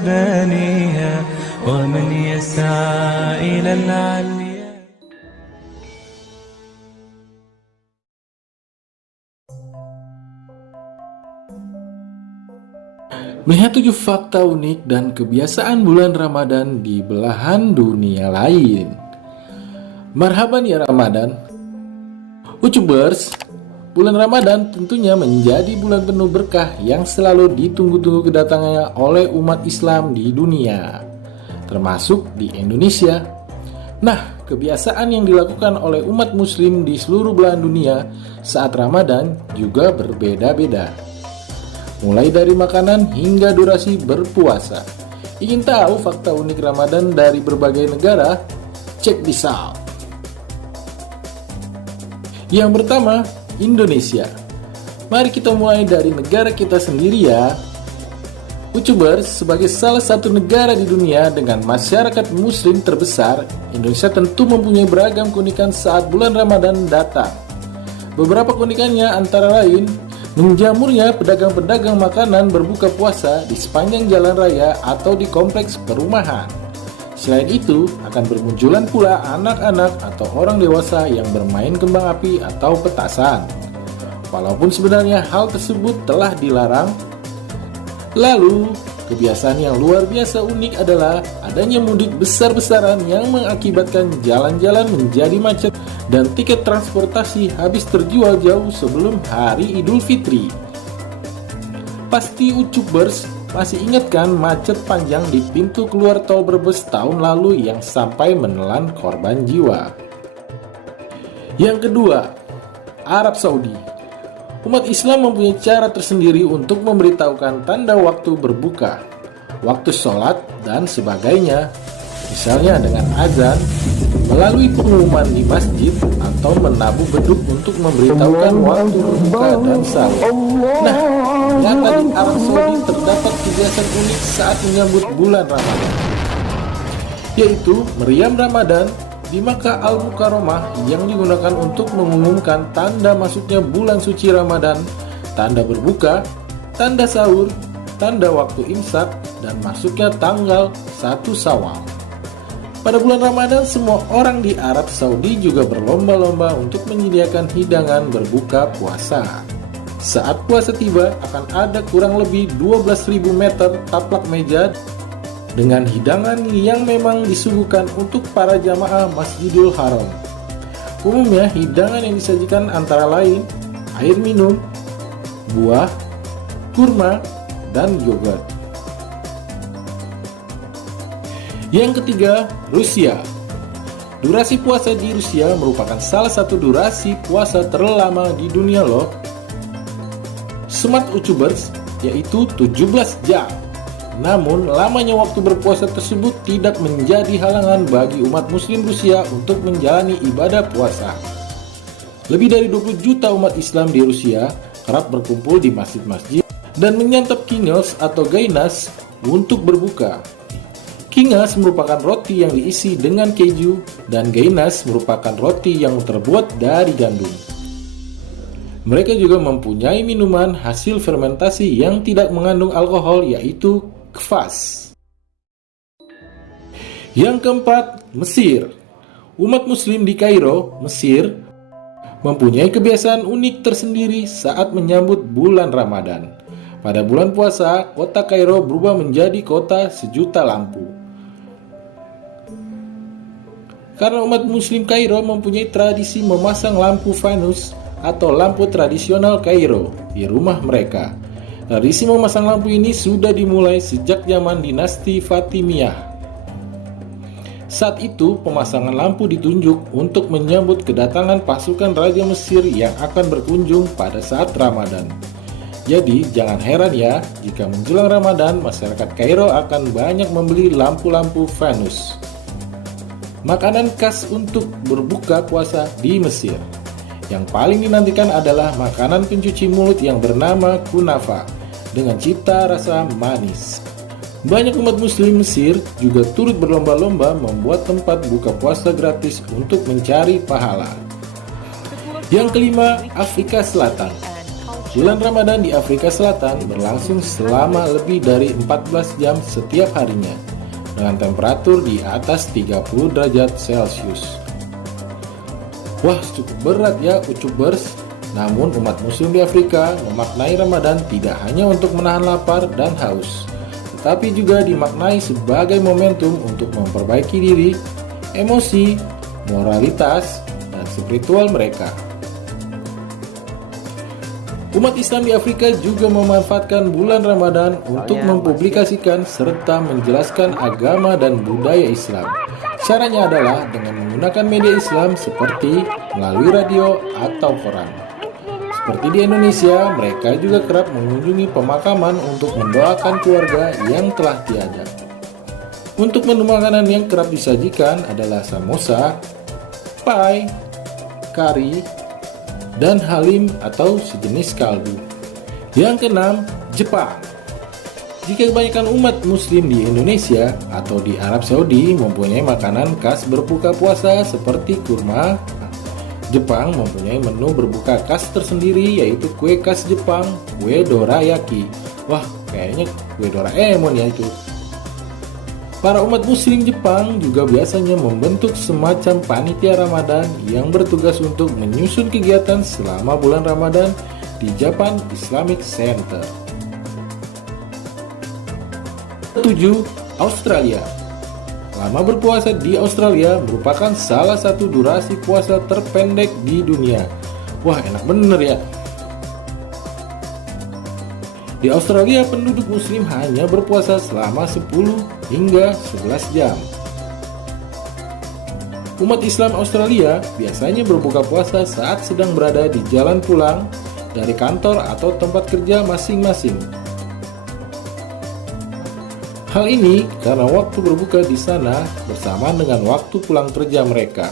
بانيها ومن يسعى إلى العليا. Melihat 7 fakta unik dan kebiasaan bulan Ramadan di belahan dunia lain. Marhaban ya Ramadan. Ucubers, bulan Ramadan tentunya menjadi bulan penuh berkah yang selalu ditunggu-tunggu kedatangannya oleh umat Islam di dunia, termasuk di Indonesia. Nah, kebiasaan yang dilakukan oleh umat muslim di seluruh belahan dunia saat Ramadan juga berbeda-beda. Mulai dari makanan hingga durasi berpuasa. Ingin tahu fakta unik Ramadan dari berbagai negara? Check this out. Yang pertama, Indonesia. Mari kita mulai dari negara kita sendiri ya. Ucubers, sebagai salah satu negara di dunia dengan masyarakat muslim terbesar, Indonesia tentu mempunyai beragam keunikan saat bulan Ramadan datang. Beberapa keunikannya antara lain menjamurnya pedagang-pedagang makanan berbuka puasa di sepanjang jalan raya atau di kompleks perumahan. Selain itu, akan bermunculan pula anak-anak atau orang dewasa yang bermain kembang api atau petasan. Walaupun sebenarnya hal tersebut telah dilarang. Lalu, kebiasaan yang luar biasa unik adalah adanya mudik besar-besaran yang mengakibatkan jalan-jalan menjadi macet dan tiket transportasi habis terjual jauh sebelum hari Idul Fitri. Pasti Ucubers masih ingat kan macet panjang di pintu keluar tol Brebes tahun lalu yang sampai menelan korban jiwa. Yang kedua, Arab Saudi. Umat Islam mempunyai cara tersendiri untuk memberitahukan tanda waktu berbuka, waktu sholat, dan sebagainya. Misalnya dengan azan, melalui pengumuman di masjid, atau menabuh beduk untuk memberitahukan waktu berbuka dan sahur. Nah, ternyata di Arab Saudi terdapat kebiasaan unik saat menyambut bulan Ramadan, yaitu meriam Ramadan di Makkah Al-Mukarramah yang digunakan untuk mengumumkan tanda masuknya bulan suci Ramadan, tanda berbuka, tanda sahur, tanda waktu imsak, dan masuknya tanggal 1 Syawal. Pada bulan Ramadan, semua orang di Arab Saudi juga berlomba-lomba untuk menyediakan hidangan berbuka puasa. Saat puasa tiba, akan ada kurang lebih 12.000 meter taplak meja dengan hidangan yang memang disuguhkan untuk para jamaah Masjidil Haram. Umumnya, hidangan yang disajikan antara lain air minum, buah, kurma, dan yogurt. Yang ketiga, Rusia. Durasi puasa di Rusia merupakan salah satu durasi puasa terlama di dunia loh. Smart Ucubers, yaitu 17 jam. Namun, lamanya waktu berpuasa tersebut tidak menjadi halangan bagi umat muslim Rusia untuk menjalani ibadah puasa. Lebih dari 20 juta umat Islam di Rusia kerap berkumpul di masjid-masjid dan menyantap kingels atau gainas untuk berbuka. Kingels merupakan roti yang diisi dengan keju dan gainas merupakan roti yang terbuat dari gandum. Mereka juga mempunyai minuman hasil fermentasi yang tidak mengandung alkohol, yaitu kvass. Yang keempat, Mesir. Umat muslim di Kairo, Mesir, mempunyai kebiasaan unik tersendiri saat menyambut bulan Ramadan. Pada bulan puasa, kota Kairo berubah menjadi kota sejuta lampu. Karena umat muslim Kairo mempunyai tradisi memasang lampu fanus atau lampu tradisional Kairo di rumah mereka. Tradisi memasang lampu ini sudah dimulai sejak zaman dinasti Fatimiyah. Saat itu, pemasangan lampu ditunjuk untuk menyambut kedatangan pasukan Raja Mesir yang akan berkunjung pada saat Ramadan. Jadi, jangan heran ya jika menjelang Ramadan, masyarakat Kairo akan banyak membeli lampu-lampu fanus. Makanan khas untuk berbuka puasa di Mesir. Yang paling dinantikan adalah makanan pencuci mulut yang bernama kunafa dengan cita rasa manis. Banyak umat muslim Mesir juga turut berlomba-lomba membuat tempat buka puasa gratis untuk mencari pahala. Yang kelima, Afrika Selatan. Bulan Ramadan di Afrika Selatan berlangsung selama lebih dari 14 jam setiap harinya, dengan temperatur di atas 30 derajat Celcius. Wah, cukup berat ya Ucubers. Namun umat muslim di Afrika memaknai Ramadan tidak hanya untuk menahan lapar dan haus, tetapi juga dimaknai sebagai momentum untuk memperbaiki diri, emosi, moralitas, dan spiritual mereka. Umat Islam di Afrika juga memanfaatkan bulan Ramadan untuk mempublikasikan serta menjelaskan agama dan budaya Islam. Caranya adalah dengan menggunakan media Islam seperti melalui radio atau koran. Seperti di Indonesia, mereka juga kerap mengunjungi pemakaman untuk mendoakan keluarga yang telah tiada. Untuk menu makanan yang kerap disajikan adalah samosa, pai, kari, dan halim atau sejenis kaldu. Yang keenam, Jepang. Jika kebanyakan umat muslim di Indonesia atau di Arab Saudi mempunyai makanan khas berbuka puasa seperti kurma, Jepang mempunyai menu berbuka khas tersendiri yaitu kue khas Jepang, kue dorayaki. Wah, kayaknya kue Doraemon ya itu. Para umat muslim Jepang juga biasanya membentuk semacam panitia Ramadan yang bertugas untuk menyusun kegiatan selama bulan Ramadan di Japan Islamic Center. 7. Australia. Lama berpuasa di Australia merupakan salah satu durasi puasa terpendek di dunia. Wah, enak bener ya. Di Australia, penduduk muslim hanya berpuasa selama 10 hingga 11 jam. Umat Islam Australia biasanya berbuka puasa saat sedang berada di jalan pulang dari kantor atau tempat kerja masing-masing. Hal ini karena waktu berbuka di sana bersamaan dengan waktu pulang kerja mereka,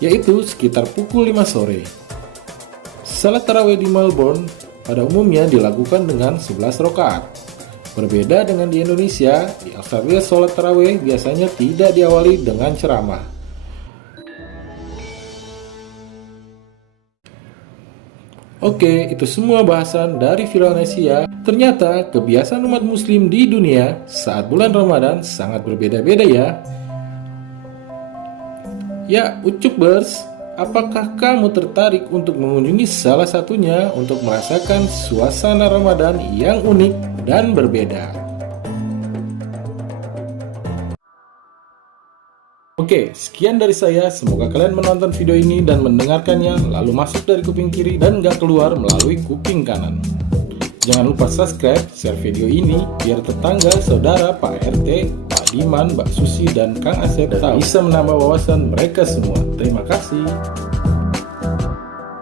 yaitu sekitar pukul 5 sore. Salat tarawih di Melbourne pada umumnya dilakukan dengan 11 rakaat. Berbeda dengan di Indonesia, di Australia sholat tarawih biasanya tidak diawali dengan ceramah. Oke, itu semua bahasan dari Viralnesia. Ternyata kebiasaan umat muslim di dunia saat bulan Ramadan sangat berbeda-beda ya. Ya, Ucubers, apakah kamu tertarik untuk mengunjungi salah satunya untuk merasakan suasana Ramadan yang unik dan berbeda? Oke, sekian dari saya. Semoga kalian menonton video ini dan mendengarkannya lalu masuk dari kuping kiri dan gak keluar melalui kuping kanan. Jangan lupa subscribe, share video ini biar tetangga, saudara, Pak RT, Pak Diman, Mbak Susi, dan Kang Asep bisa menambah wawasan mereka semua. Terima kasih.